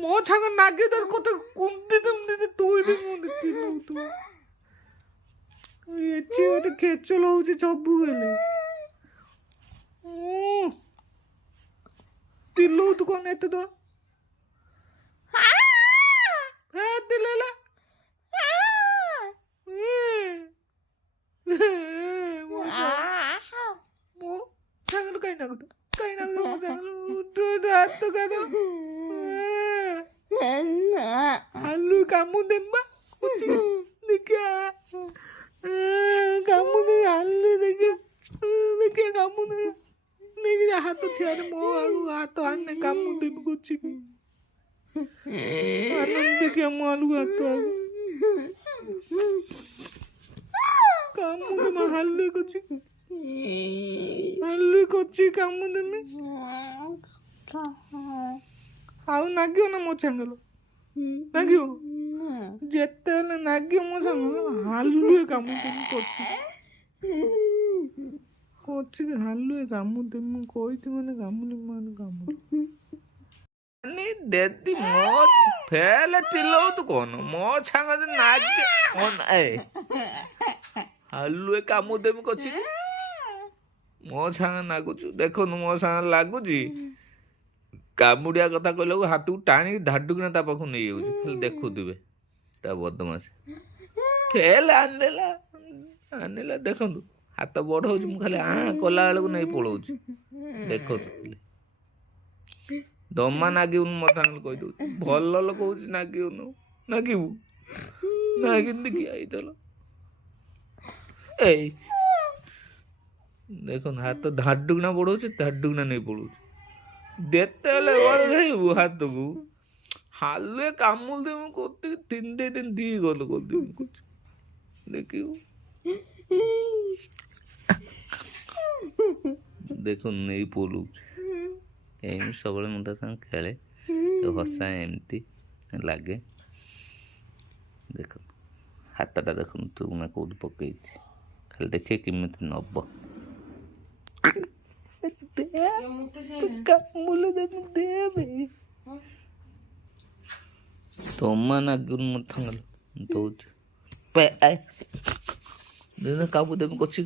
ମୋ ଛାଙ୍ଗ ନାଗି ତ କତେ କୁନ୍ଦି ଦିଦି ତୁଇ ଦିନ ତିଲୁ ତୁ ଏଠି ଗୋଟେ ଖେଚଲ ହଉଛି ସବୁବେଳେ ତିଲୁ ତୁ କଣ ଏତେ ତ ଦିଲେଲା ମୋ ଛାଙ୍ଗରୁ କାଇଁ ନାଗୁଛୁ ମୋ ଛାଙ୍ଗରୁ ହାତ କାଟ ହାଲୁ କାମୁ ଦେବା ଦେଖିଆ କାମୁ ଦେ ହାଲୁ ଦେଖିଆ କାମୁ ଦେ ନେଇକି ହାତ ଛିଆରେ ମୋ ଆଳୁ ହାତ ଆନେ କାମୁ ଦେବି କରୁଛି ଦେଖିଆ ମୋ ଆଳୁ ହାତ କାମୁ ଦେମା ହାଲୁ କରୁଛି କାମୁ ଦେମି ଆଉ ନାଗିବ ନା ମୋ ସାଙ୍ଗରେ ନାଗିବ ଯେତେବେଳେ ନାଗିବ ମୋ ସାଙ୍ଗ ହାଲୁଏ କାମ ଦେମି କରୁଛି ହାଲୁଏ କାମ ଦେମି ମୁଁ କହିଛି ମାନେ କାମୁନି ମାନେ କାମୁନି ଦେଦି ମୋ ଫେଲେ ଚିଲଉ ତୁ କଣ ମୋ ସାଙ୍ଗରେ ନାଗି ହାଲୁଏ କାମ ଦେମି କରୁଛି ମୋ ସାଙ୍ଗେ ନାଗୁଛୁ ଦେଖୁନୁ ମୋ ସାଙ୍ଗରେ ଲାଗୁଛି କାମୁଡ଼ିଆ କଥା କହିଲାକୁ ହାତକୁ ଟାଣିକି ଧାଡୁକିନା ତା ପାଖକୁ ନେଇଯାଉଛି ଖାଲି ଦେଖୁଥିବେ ତା ବଦମାସ ଫେଲେ ଆଣିଲା ଦେଖନ୍ତୁ ହାତ ବଡ଼ ହେଉଛି ମୁଁ ଖାଲି କଲା ବେଳକୁ ନେଇ ପଳଉଛି ଦେଖନ୍ତୁ ଦମା ନାଗିବୁନି ମୋ ସାଙ୍ଗରେ କହିଦେଉଛି ଭଲ ଲୋକ ହଉଛି ନାଗିବୁ ନାଗିନି ଆଇତଲ ଏଇ ଦେଖନ୍ତୁ ହାତ ଧାଡୁକିନା ବଢ଼ଉଛି ଧାଡୁକିନା ନେଇ ପଳଉଛି ଯେତେବେଳେ ବଢ଼େଇବୁ ହାତକୁ ହାଲୁଏ କାମୁଡ଼ି ଦେବି କରୁଛି ଦି ଗଲ କରିଦେବି କରୁଛି ଦେଖିବୁ ଦେଖୁନ ନେଇ ପଳଉଛି ଏମିତି ସବୁବେଳେ ମୁଁ ତା ସାଙ୍ଗେ ଖେଳେ ହସା ଏମିତି ଲାଗେ ଦେଖନ୍ତୁ ହାତଟା ଦେଖନ୍ତୁ ନା କେଉଁଠି ପକେଇଛି ଖାଲି ଦେଖିଏ କେମିତି ନବ ତମା ନାଗୁନି ମୋ ସାଙ୍ଗରେ ଦଉଛି କାବୁ ଦେବି କଛି